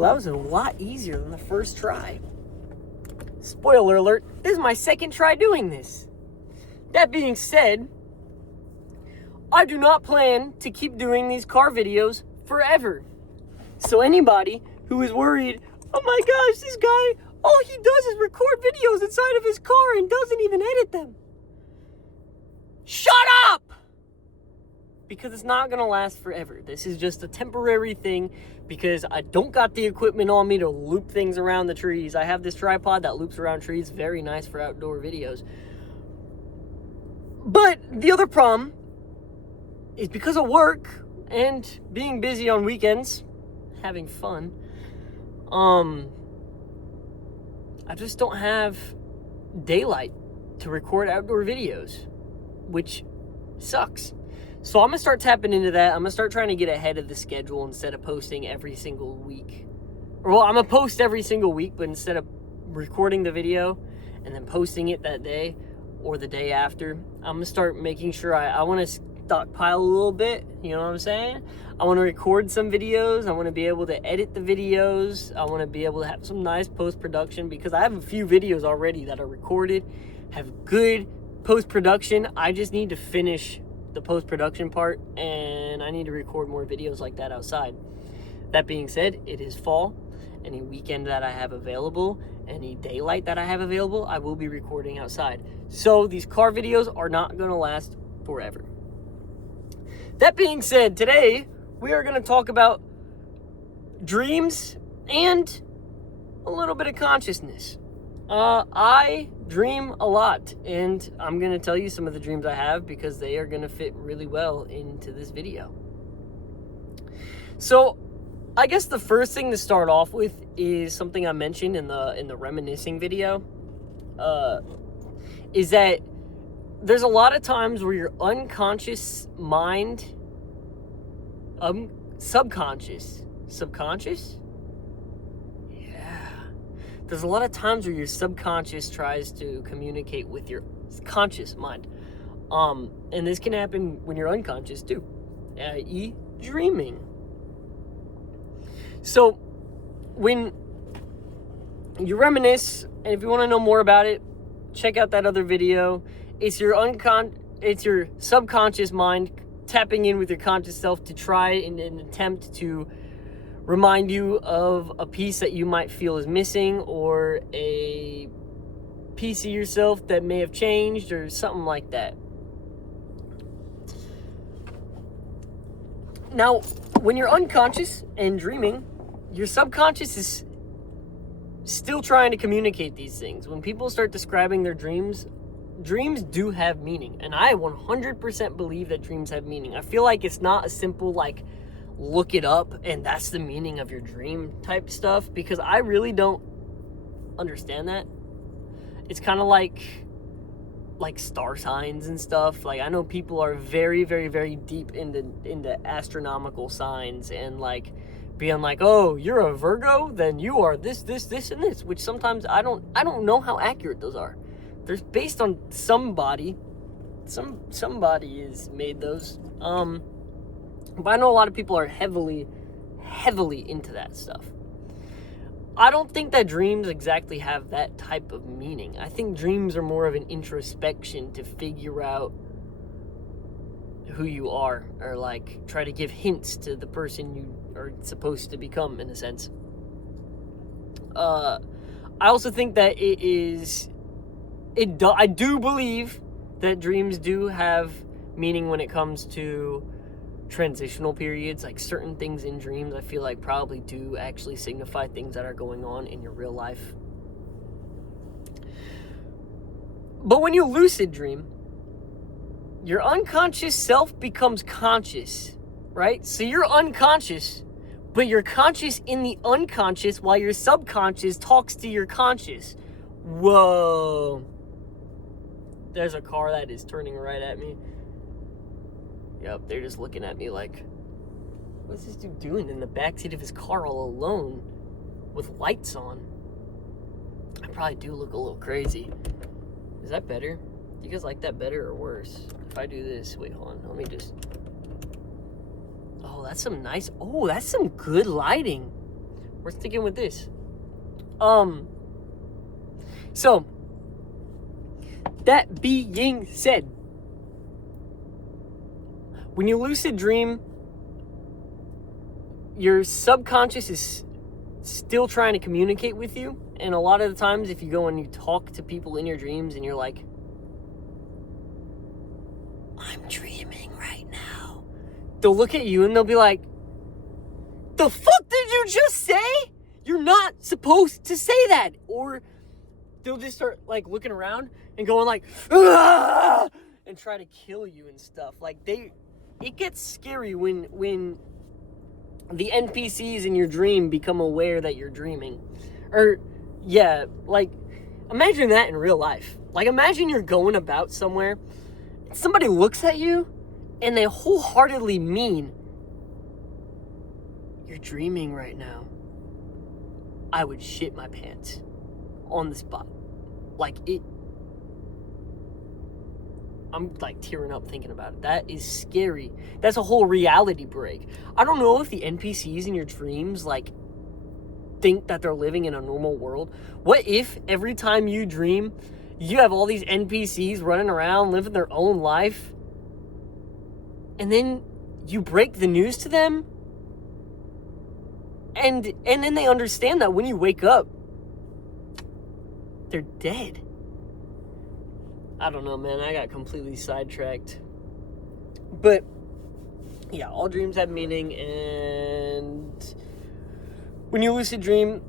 Well, that was a lot easier than the first try. Spoiler alert, this is my second try doing this. That being said, I do not plan to keep doing these car videos forever. So anybody who is worried, oh my gosh, this guy, all he does is record videos inside of his car and doesn't even edit them. Shut up! Because it's not gonna last forever. This is just a temporary thing because I don't got the equipment on me to loop things around the trees. I have this tripod that loops around trees, very nice for outdoor videos. But the other problem is because of work and being busy on weekends, having fun, I just don't have daylight to record outdoor videos, which sucks. So I'm going to start tapping into that. I'm going to start trying to get ahead of the schedule instead of posting every single week. Well, I'm going to post every single week, but instead of recording the video and then posting it that day or the day after, I'm going to start making sure I want to stockpile a little bit, you know what I'm saying? I want to record some videos. I want to be able to edit the videos. I want to be able to have some nice post-production because I have a few videos already that are recorded, have good post-production. I just need to finish the post-production part, and I need to record more videos like that outside. That being said, it is fall. Any weekend that I have available, any daylight that I have available, I will be recording outside. So these car videos are not going to last forever. That being said, today we are going to talk about dreams and a little bit of consciousness. I dream a lot, and I'm going to tell you some of the dreams I have because they are going to fit really well into this video. So, I guess the first thing to start off with is something I mentioned in the reminiscing video. Is that there's a lot of times where your unconscious mind, subconscious? There's a lot of times where your subconscious tries to communicate with your conscious mind. And this can happen when you're unconscious too, i.e. dreaming. So when you reminisce, and if you want to know more about it, check out that other video. It's your subconscious mind tapping in with your conscious self to try in an attempt to remind you of a piece that you might feel is missing, or a piece of yourself that may have changed, or something like that. Now, when you're unconscious and dreaming, your subconscious is still trying to communicate these things. When people start describing their dreams do have meaning. And I 100% believe that dreams have meaning. I feel like it's not a simple, like, look it up and that's the meaning of your dream type stuff, because I really don't understand that. It's kind of like star signs and stuff. Like, I know people are very, very, very deep into astronomical signs and like being like, oh, you're a Virgo, then you are this, and this, which sometimes I don't know how accurate those are. They're based on somebody is made those. But I know a lot of people are heavily into that stuff. I don't think that dreams exactly have that type of meaning. I think dreams are more of an introspection to figure out who you are, or like try to give hints to the person you are supposed to become, in a sense. I also think that I do believe that dreams do have meaning when it comes to transitional periods. Like, certain things in dreams I feel like probably do actually signify things that are going on in your real life. But when you lucid dream, your unconscious self becomes conscious, right? So you're unconscious, but you're conscious in the unconscious while your subconscious talks to your conscious. Whoa. There's a car that is turning right at me. Yep, they're just looking at me like, what's this dude doing in the backseat of his car all alone with lights on? I probably do look a little crazy. Is that better? Do you guys like that better or worse? If I do this, wait, hold on. Let me just... Oh, that's some good lighting. We're sticking with this. So, that being said, when you lucid dream, your subconscious is still trying to communicate with you. And a lot of the times, if you go and you talk to people in your dreams and you're like, I'm dreaming right now, they'll look at you and they'll be like, the fuck did you just say? You're not supposed to say that. Or they'll just start like looking around and going like, ah! And try to kill you and stuff. Like it gets scary when the NPCs in your dream become aware that you're dreaming. Or yeah, like imagine that in real life. Like imagine you're going about somewhere, and somebody looks at you and they wholeheartedly mean, you're dreaming right now. I would shit my pants on the spot. Like it, I'm like tearing up thinking about it. That is scary. That's a whole reality break. I don't know if the NPCs in your dreams like think that they're living in a normal world. What if every time you dream, you have all these NPCs running around living their own life, and then you break the news to them, and then they understand that when you wake up, they're dead. I don't know, man. I got completely sidetracked. But yeah, all dreams have meaning, and when you lucid dream,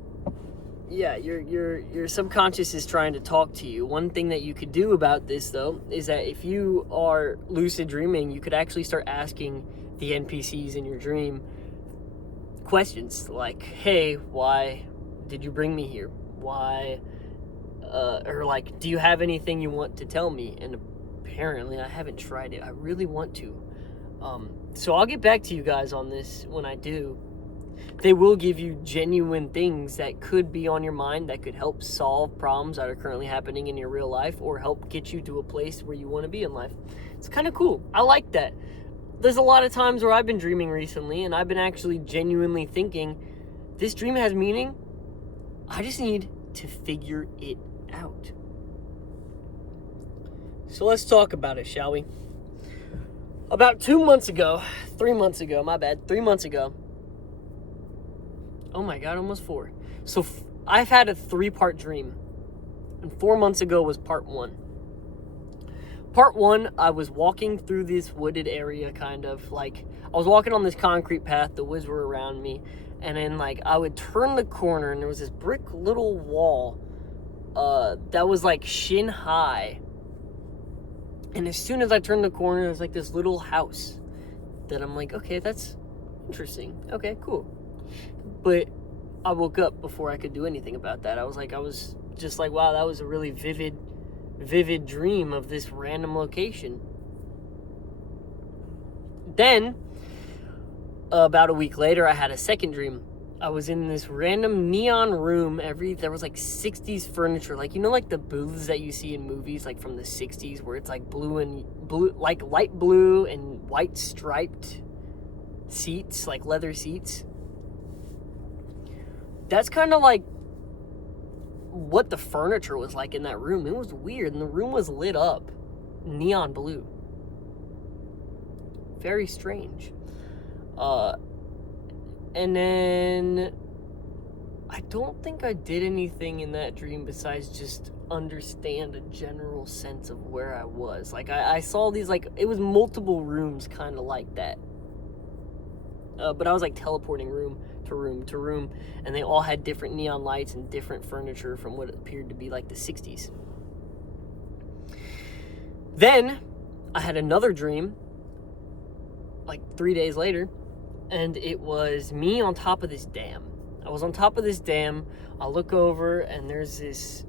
yeah, your subconscious is trying to talk to you. One thing that you could do about this, though, is that if you are lucid dreaming, you could actually start asking the NPCs in your dream questions like, hey, why did you bring me here? Why? Or like, do you have anything you want to tell me? And apparently I haven't tried it. I really want to. So I'll get back to you guys on this when I do. They will give you genuine things that could be on your mind that could help solve problems that are currently happening in your real life or help get you to a place where you want to be in life. It's kind of cool. I like that. There's a lot of times where I've been dreaming recently and I've been actually genuinely thinking, this dream has meaning. I just need to figure it out. So let's talk about it, shall we? About 3 months ago, oh my God, almost 4. So I've had a 3-part dream, and 4 months ago was part 1. Part 1, I was walking through this wooded area, kind of like I was walking on this concrete path, the woods were around me, and then like I would turn the corner and there was this brick little wall that was like shin high. And as soon as I turned the corner, there's like this little house that I'm like, okay, that's interesting. Okay, cool. But I woke up before I could do anything about that. I was just like, wow, that was a really vivid dream of this random location. Then, about a week later, I had a second dream. I was in this random neon room. There was like 60s furniture, like, you know, like the booths that you see in movies, like from the 60s, where it's like blue, like light blue and white striped seats, like leather seats. That's kind of like what the furniture was like in that room. It was weird, and the room was lit up neon blue. Very strange. And then I don't think I did anything in that dream besides just understand a general sense of where I was. Like I saw these, like, it was multiple rooms kind of like that. But I was like teleporting room to room to room, and they all had different neon lights and different furniture from what appeared to be like the 60s. Then I had another dream like 3 days later, and it was me on top of this dam. I was on top of this dam. I look over, and there's this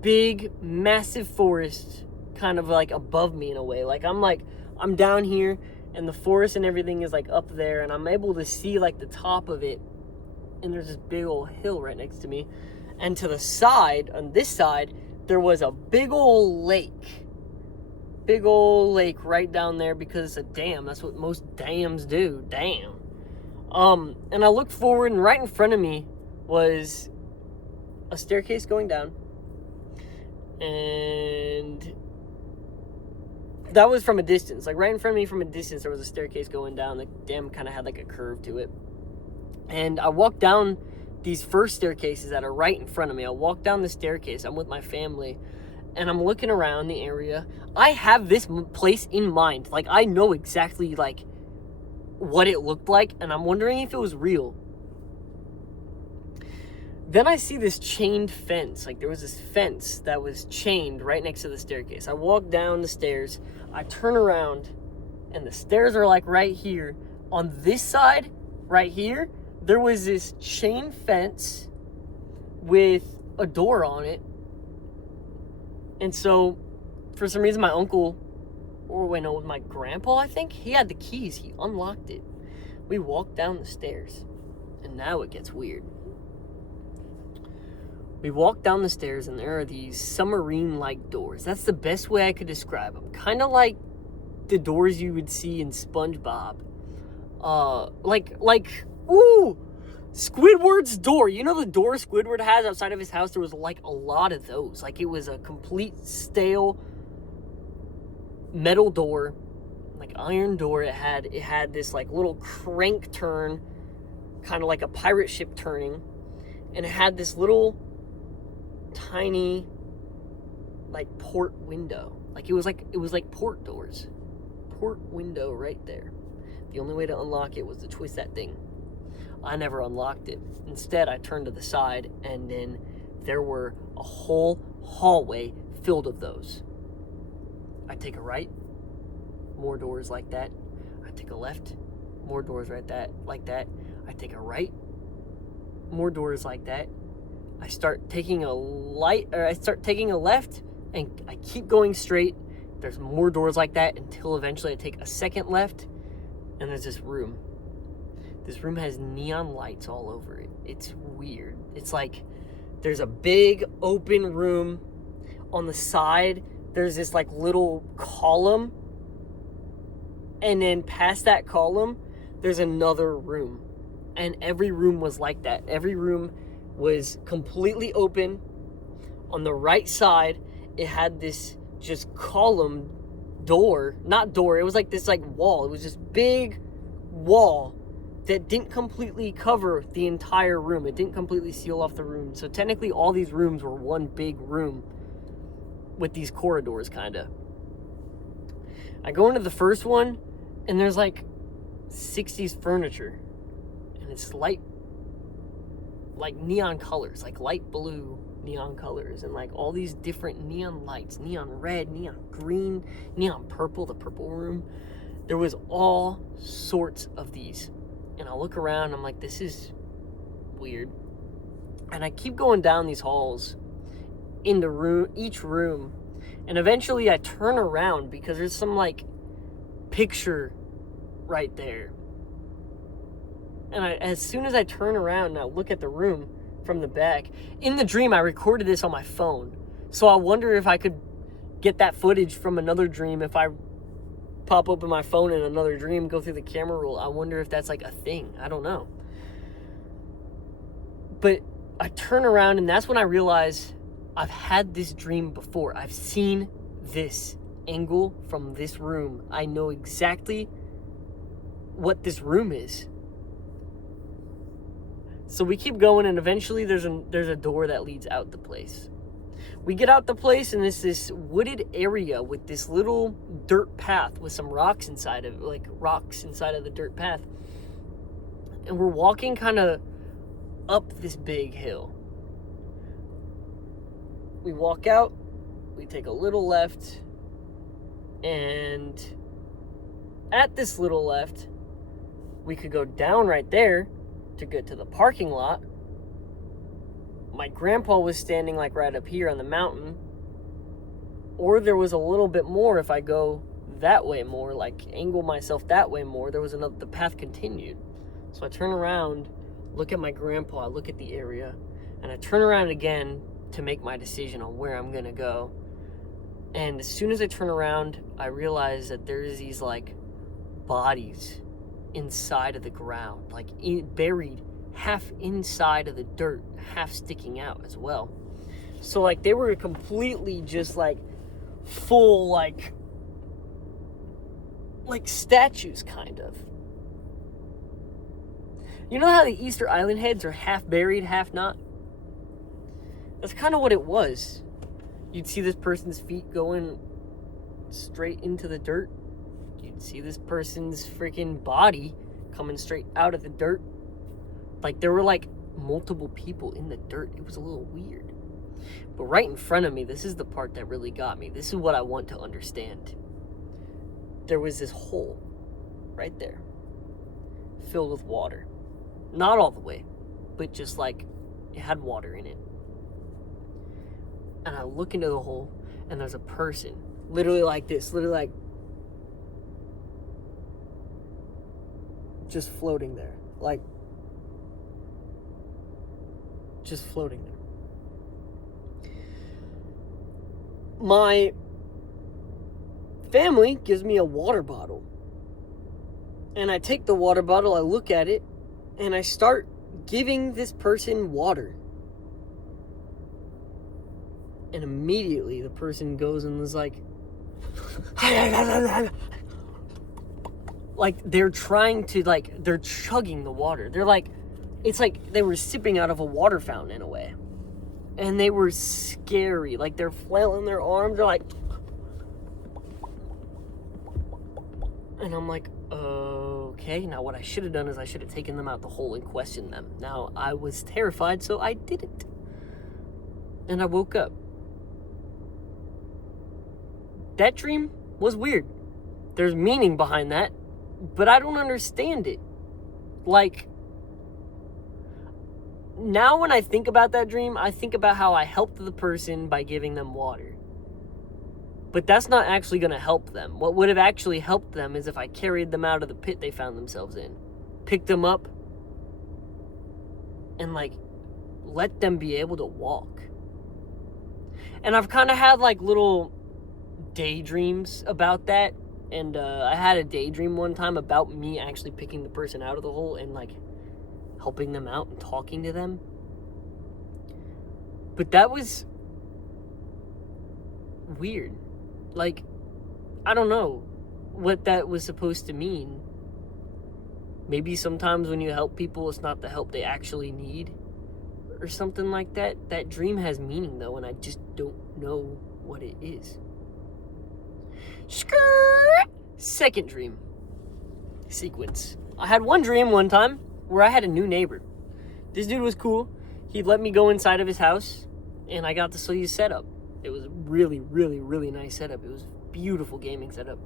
big, massive forest kind of like above me in a way. Like I'm down here, and the forest and everything is like up there, and I'm able to see like the top of it, and there's this big old hill right next to me. And to the side, on this side, there was a big old lake right down there, because it's a dam. That's what most dams do. Damn. And I looked forward, and right in front of me was a staircase going down, and that was from a distance. Like, right in front of me from a distance, there was a staircase going down. The dam kind of had like a curve to it. And I walked down these first staircases that are right in front of me. I walked down the staircase. I'm with my family, and I'm looking around the area. I have this place in mind. Like, I know exactly, like, what it looked like, and I'm wondering if it was real. Then I see this chained fence. Like, there was this fence that was chained right next to the staircase. I walk down the stairs. I turn around, and the stairs are, like, right here. On this side, right here, there was this chain fence with a door on it. And so, for some reason, my uncle, or wait, no, my grandpa, I think, he had the keys. He unlocked it. We walked down the stairs, and now it gets weird. We walk down the stairs, and there are these submarine-like doors. That's the best way I could describe them. Kind of like the doors you would see in SpongeBob. Ooh, Squidward's door. You know the door Squidward has outside of his house? There was, like, a lot of those. Like, it was a complete stale metal door, like iron door. It had this, like, little crank turn, kind of like a pirate ship turning. And it had this little tiny, like, port window. Like, it was like port doors. Port window right there. The only way to unlock it was to twist that thing. I never unlocked it. Instead, I turned to the side, and then there were a whole hallway filled of those. I take a right, more doors like that. I take a left, more doors like that. I take a right, more doors like that. I start taking a left, and I keep going straight. There's more doors like that until eventually I take a second left, and there's this room. This room has neon lights all over it. It's weird. It's like there's a big open room. On the side, there's this, like, little column. And then past that column, there's another room. And every room was like that. Every room was completely open. On the right side, it had this just column door. Not door, it was like this, like, wall. It was this big wall that didn't completely cover the entire room. It didn't completely seal off the room. So technically all these rooms were one big room with these corridors, kind of. I go into the first one, and there's, like, 60s furniture. And it's light, like, neon colors, like light blue neon colors, and, like, all these different neon lights, neon red, neon green, neon purple, the purple room. There was all sorts of these. And I look around, I'm like, this is weird. And I keep going down these halls into each room. And eventually I turn around because there's some, like, picture right there. And as soon as I turn around and I look at the room from the back, in the dream I recorded this on my phone. So I wonder if I could get that footage from another dream. If I pop open my phone in another dream, go through the camera roll, I wonder if that's, like, a thing. I don't know. But I turn around, and that's when I realize I've had this dream before. I've seen this angle from this room. I know exactly what this room is. So we keep going, and eventually there's a door that leads out the place. We get out the place, and it's this wooded area with this little dirt path with some rocks inside of it, like rocks inside of the dirt path. And we're walking kind of up this big hill. We walk out, we take a little left, and at this little left, we could go down right there to get to the parking lot. My grandpa was standing, like, right up here on the mountain. Or there was a little bit more if I go that way more, like, angle myself that way more. There was the path continued. So I turn around, look at my grandpa, look at the area, and I turn around again to make my decision on where I'm gonna go. And as soon as I turn around, I realize that there's these, like, bodies inside of the ground, like, buried half inside of the dirt, half sticking out as well. So, like, they were completely just, like, full, like statues, kind of. You know how the Easter Island heads are half buried, half not? That's kind of what it was. You'd see this person's feet going straight into the dirt. You'd see this person's freaking body coming straight out of the dirt. Like, there were, like, multiple people in the dirt. It was a little weird. But right in front of me, this is the part that really got me. This is what I want to understand. There was this hole right there, filled with water. Not all the way, but just like it had water in it. And I look into the hole, and there's a person, literally like this, literally like just floating there, like just floating there. My family gives me a water bottle, and I take the water bottle, I look at it, and I start giving this person water. And immediately the person goes and is like, like they're trying to, like, they're chugging the water. They're like, it's like they were sipping out of a water fountain in a way. And they were scary. Like, they're flailing their arms. They're like, and I'm like, okay. Now what I should have done is I should have taken them out the hole and questioned them. Now, I was terrified, so I didn't. And I woke up. That dream was weird. There's meaning behind that, but I don't understand it. Like, now when I think about that dream, I think about how I helped the person by giving them water. But that's not actually going to help them. What would have actually helped them is if I carried them out of the pit they found themselves in, picked them up, and, like, let them be able to walk. And I've kind of had, like, little daydreams about that. And I had a daydream one time about me actually picking the person out of the hole and, like, helping them out and talking to them. But that was weird. Like, I don't know what that was supposed to mean. Maybe sometimes when you help people, it's not the help they actually need or something like that. That dream has meaning, though, and I just don't know what it is. Second dream sequence. I had one dream one time where I had a new neighbor. This dude was cool. He'd let me go inside of his house, and I got to see his setup. It was really, really, really nice setup. It was a beautiful gaming setup.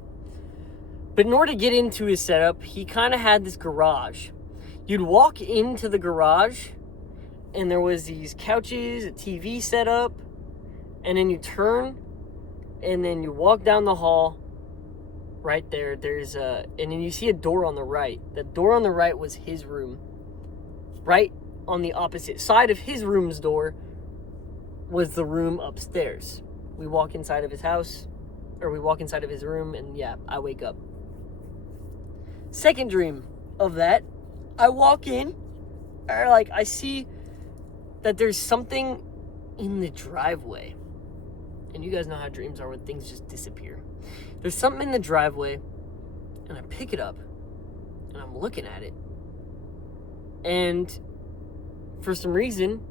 But in order to get into his setup, he kind of had this garage. You'd walk into the garage, and there was these couches, a TV set up, and then you turn, and then you walk down the hall. Right there, and then you see a door on the right. The door on the right was his room. Right on the opposite side of his room's door was the room upstairs. We walk inside of his house, or we walk inside of his room, and yeah, I wake up. Second dream of that, I walk in, or like I see that there's something in the driveway. And you guys know how dreams are when things just disappear. There's something in the driveway, and I pick it up, and I'm looking at it. And for some reason,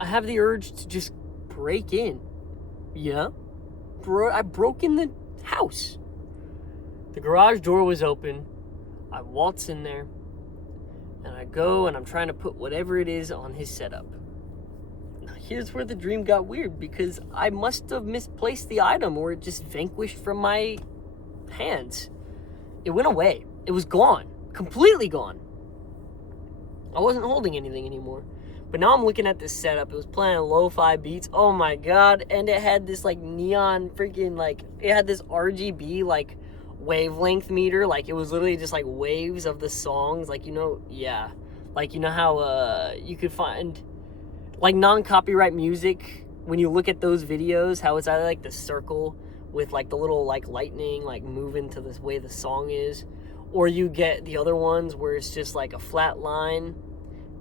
I have the urge to just break in. Yeah? I broke in the house. The garage door was open. I waltz in there, and I go, and I'm trying to put whatever it is on his setup. Here's where the dream got weird, because I must have misplaced the item, or it just vanquished from my hands. It went away. It was gone. Completely gone. I wasn't holding anything anymore. But now I'm looking at this setup. It was playing lo-fi beats. Oh my god. And it had this, like, neon freaking, like, it had this RGB, like, wavelength meter. Like, it was literally just, like, waves of the songs. Like, you know, yeah. Like, you know how you could find, like, non-copyright music, when you look at those videos, how it's either like the circle with like the little like lightning like moving to this way the song is, or you get the other ones where it's just like a flat line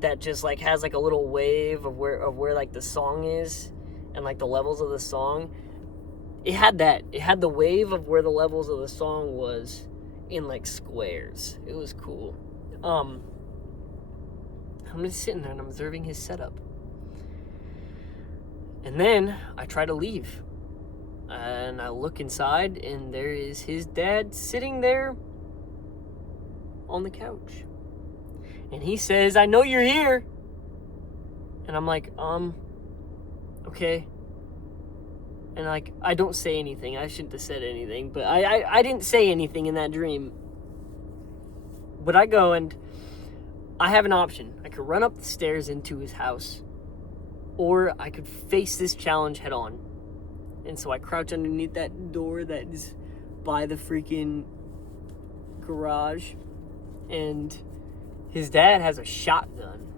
that just like has like a little wave of where like the song is and like the levels of the song. It had that. It had the wave of where the levels of the song was in like squares. It was cool. I'm just sitting there and I'm observing his setup. And then I try to leave. And I look inside and there is his dad sitting there on the couch. And he says, "I know you're here." And I'm like, okay. And like, I don't say anything. I shouldn't have said anything, but I didn't say anything in that dream. But I go and I have an option. I could run up the stairs into his house, or I could face this challenge head on. And so I crouch underneath that door that is by the freaking garage. And his dad has a shotgun.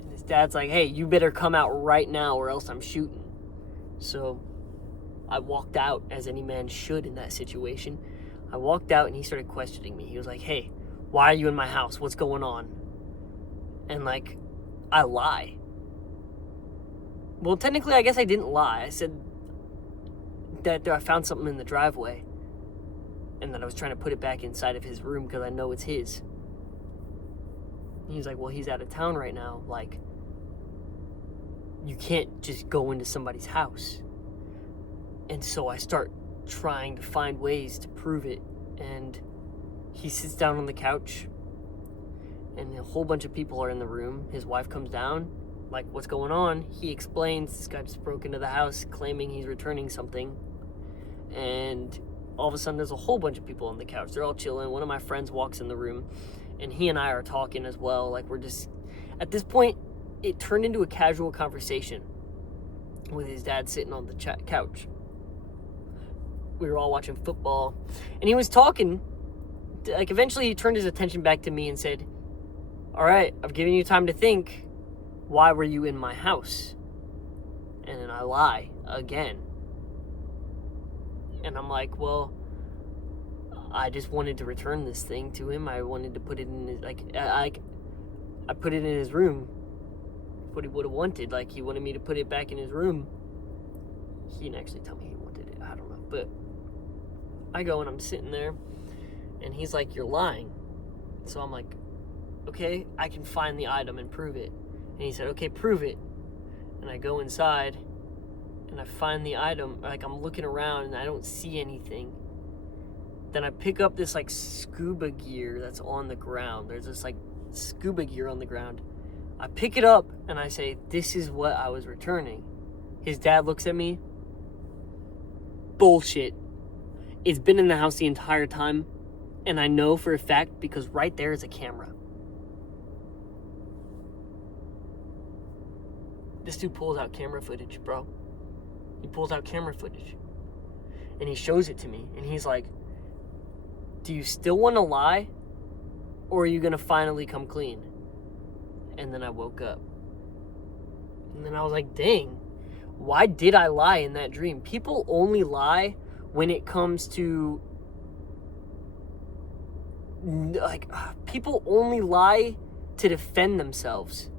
And his dad's like, "Hey, you better come out right now or else I'm shooting." So I walked out, as any man should in that situation. I walked out and he started questioning me. He was like, "Hey, why are you in my house? What's going on?" And like, I lie. Well, technically, I guess I didn't lie. I said that I found something in the driveway and that I was trying to put it back inside of his room because I know it's his. And he was like, "Well, he's out of town right now. Like, you can't just go into somebody's house." And so I start trying to find ways to prove it. And he sits down on the couch and a whole bunch of people are in the room. His wife comes down, like, "What's going on?" He explains this guy just broke into the house claiming he's returning something. And all of a sudden there's a whole bunch of people on the couch. They're all chilling. One of my friends walks in the room and he and I are talking as well. Like, we're just, at this point, it turned into a casual conversation with his dad sitting on the couch. We were all watching football and he was talking. Like, eventually he turned his attention back to me and said, "All right, I've given you time to think. Why were you in my house?" And then I lie again. And I'm like, "Well, I just wanted to return this thing to him. I wanted to put it in his, like, I put it in his room. What he would have wanted. Like, he wanted me to put it back in his room." He didn't actually tell me he wanted it. I don't know. But I go and I'm sitting there and he's like, "You're lying." So I'm like, "Okay, I can find the item and prove it." And he said, "Okay, prove it." And I go inside and I find the item. Like, I'm looking around and I don't see anything. Then I pick up this like scuba gear that's on the ground. There's this like scuba gear on the ground. I pick it up and I say, "This is what I was returning." His dad looks at me. "Bullshit. It's been in the house the entire time. And I know for a fact because right there is a camera." This dude pulls out camera footage, bro. He pulls out camera footage. And he shows it to me. And he's like, "Do you still want to lie? Or are you going to finally come clean?" And then I woke up. And then I was like, dang, why did I lie in that dream? People only lie when it comes to, like, people only lie to defend themselves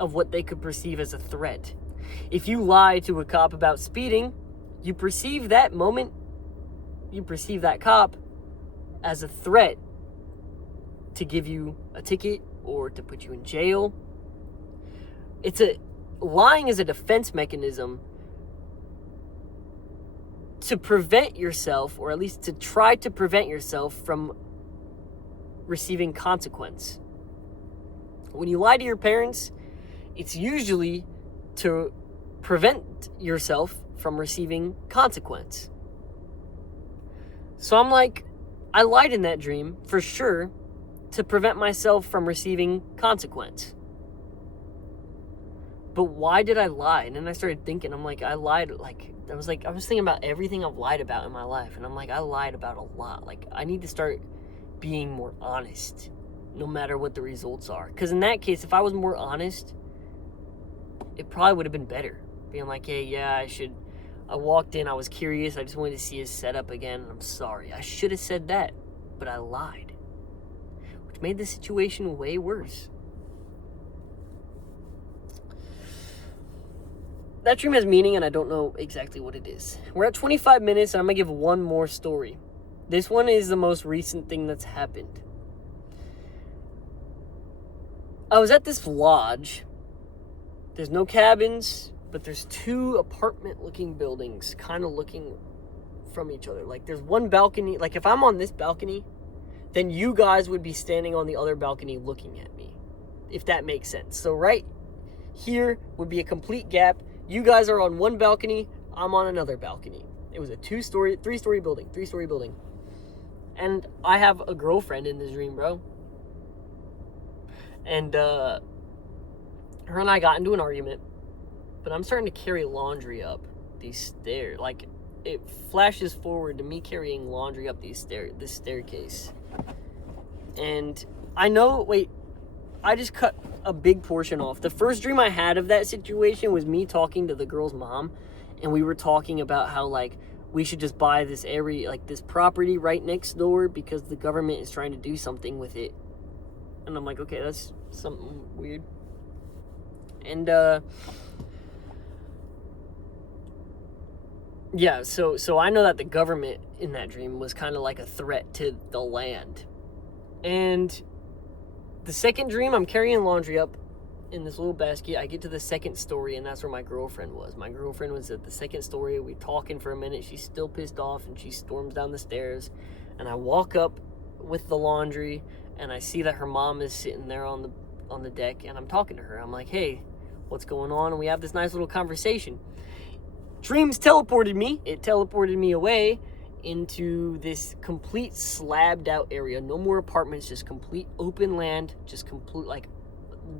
of what they could perceive as a threat. If you lie to a cop about speeding, you perceive that moment, you perceive that cop as a threat to give you a ticket or to put you in jail. Lying is a defense mechanism to prevent yourself, or at least to try to prevent yourself from receiving consequence. When you lie to your parents, it's usually to prevent yourself from receiving consequence. So I'm like, I lied in that dream for sure to prevent myself from receiving consequence. But why did I lie? And then I started thinking, I'm like, I lied, I was thinking about everything I've lied about in my life. And I'm like, I lied about a lot. Like, I need to start being more honest, no matter what the results are. Because in that case, if I was more honest, it probably would have been better. Being like, hey, yeah, I walked in, I was curious, I just wanted to see his setup again, and I'm sorry. I should have said that, but I lied. Which made the situation way worse. that dream has meaning, and I don't know exactly what it is. We're at 25 minutes, and I'm going to give one more story. This one is the most recent thing that's happened. I was at this lodge. There's no cabins, but there's two apartment-looking buildings kind of looking from each other. Like, there's one balcony. Like, if I'm on this balcony, then you guys would be standing on the other balcony looking at me, if that makes sense. So right here would be a complete gap. You guys are on one balcony, I'm on another balcony. It was a three-story building. And I have a girlfriend in this dream, bro. And her and I got into an argument, but I'm starting to carry laundry up these stairs. Like, it flashes forward to me carrying laundry up this staircase. And I know, I just cut a big portion off. The first dream I had of that situation was me talking to the girl's mom, and we were talking about how, like, we should just buy this area, like this property right next door, because the government is trying to do something with it. And I'm like, okay, that's something weird. And yeah, so I know that the government in that dream was kind of like a threat to the land. And the second dream, I'm carrying laundry up in this little basket. I get to the second story, and that's where my girlfriend was. My girlfriend was at the second story. We talking for a minute. She's still pissed off, and she storms down the stairs. And I walk up with the laundry, and I see that her mom is sitting there on the deck, and I'm talking to her. I'm like, hey, what's going on? And we have this nice little conversation. Dreams teleported me. It teleported me away into this complete slabbed out area. No more apartments, just complete open land, just complete, like,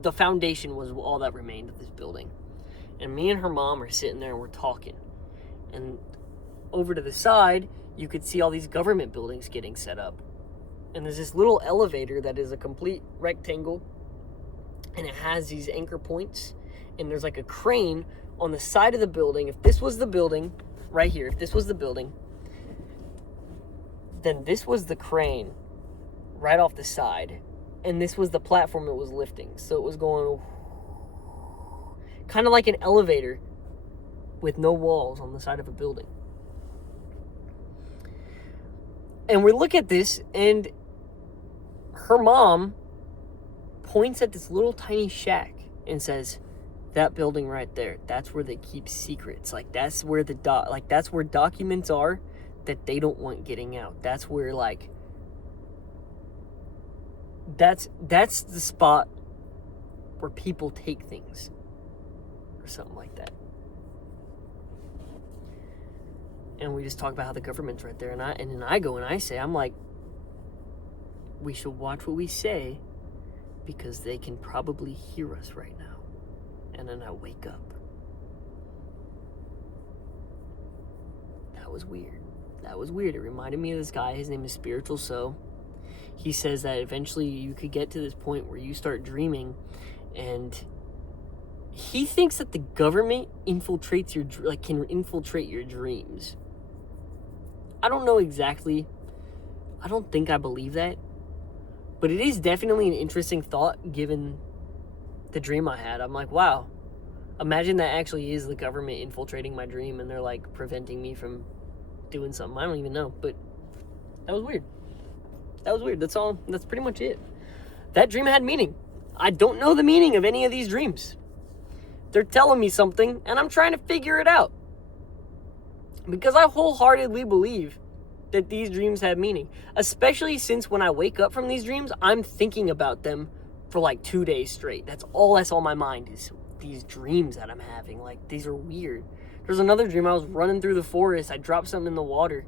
the foundation was all that remained of this building. And me and her mom are sitting there and we're talking. And over to the side, you could see all these government buildings getting set up. And there's this little elevator that is a complete rectangle, and it has these anchor points, and there's like a crane on the side of the building. If this was the building, right here, if this was the building, then this was the crane right off the side, and this was the platform it was lifting. So it was going kind of like an elevator with no walls on the side of a building. And we look at this, and her mom points at this little tiny shack and says, that building right there, that's where they keep secrets. Like, that's where that's where documents are that they don't want getting out. That's where, like, that's the spot where people take things, or something like that. And we just talk about how the government's right there, and then I go and I say, I'm like, we should watch what we say, because they can probably hear us right now. And then I wake up. That was weird. It reminded me of this guy. His name is Spiritual So. He says that eventually you could get to this point where you start dreaming, and he thinks that the government infiltrates can infiltrate your dreams. I don't know exactly. I don't think I believe that. But it is definitely an interesting thought given the dream I had. I'm like, wow, imagine that actually is the government infiltrating my dream, and they're like preventing me from doing something. I don't even know, but that was weird. That's all. That's pretty much it. That dream had meaning. I don't know the meaning of any of these dreams. They're telling me something, and I'm trying to figure it out. Because I wholeheartedly believe that these dreams have meaning. Especially since when I wake up from these dreams, I'm thinking about them for like 2 days straight. That's all that's on my mind is these dreams that I'm having. Like, these are weird. There's another dream. I was running through the forest. I dropped something in the water,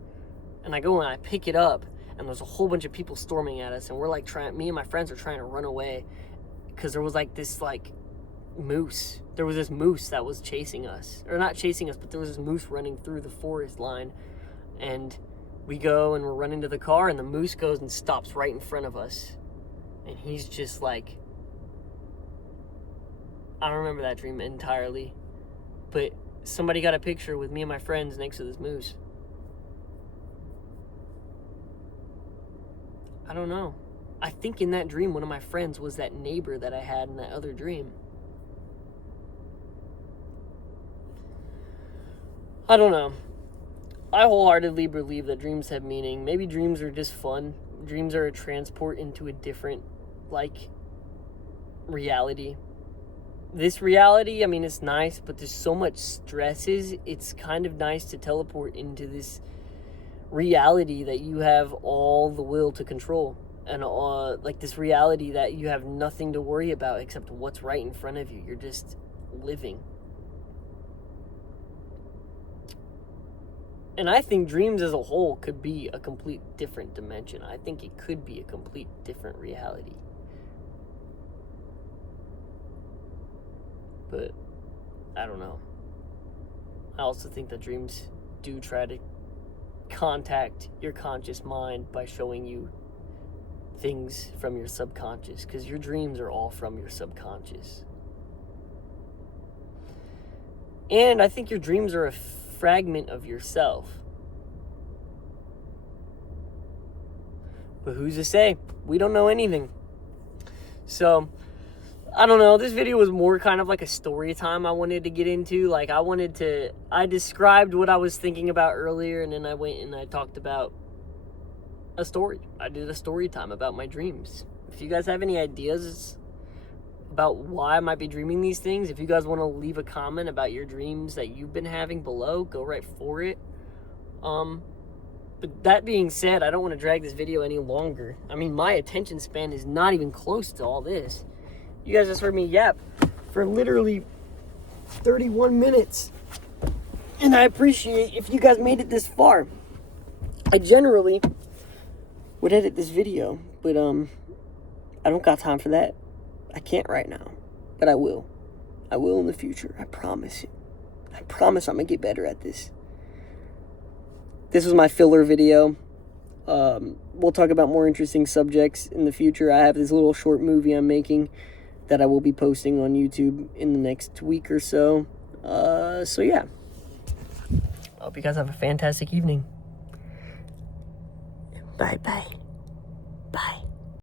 and I go and I pick it up, and there's a whole bunch of people storming at us, and we're like me and my friends are trying to run away because there was like this like moose. There was this moose that was chasing us, or not chasing us, but there was this moose running through the forest line, and we go and we're running to the car, and the moose goes and stops right in front of us, and he's just like, I don't remember that dream entirely, but somebody got a picture with me and my friends next to this moose. I don't know. I think in that dream, one of my friends was that neighbor that I had in that other dream. I don't know. I wholeheartedly believe that dreams have meaning. Maybe dreams are just fun. Dreams are a transport into a different, like, reality. This reality, I mean, it's nice, but there's so much stresses. It's kind of nice to teleport into this reality that you have all the will to control. And like this reality that you have nothing to worry about except what's right in front of you. You're just living. And I think dreams as a whole could be a complete different dimension. I think it could be a complete different reality. But I don't know. I also think that dreams do try to contact your conscious mind by showing you things from your subconscious, because your dreams are all from your subconscious. And I think your dreams are a fragment of yourself. But who's to say? We don't know anything. So, I don't know. This video was more kind of like a story time I wanted to get into. Like, I described what I was thinking about earlier, and then I went and I talked about a story. I did a story time about my dreams. If you guys have any ideas about why I might be dreaming these things, if you guys want to leave a comment about your dreams that you've been having below, go right for it. But that being said, I don't want to drag this video any longer. I mean, my attention span is not even close to all this. You guys just heard me yap for literally 31 minutes. And I appreciate if you guys made it this far. I generally would edit this video, but I don't got time for that. I can't right now, but I will. I will in the future. I promise you. I promise I'm gonna get better at this. This was my filler video. We'll talk about more interesting subjects in the future. I have this little short movie I'm making that I will be posting on YouTube in the next week or so. So yeah. I hope you guys have a fantastic evening. Bye-bye.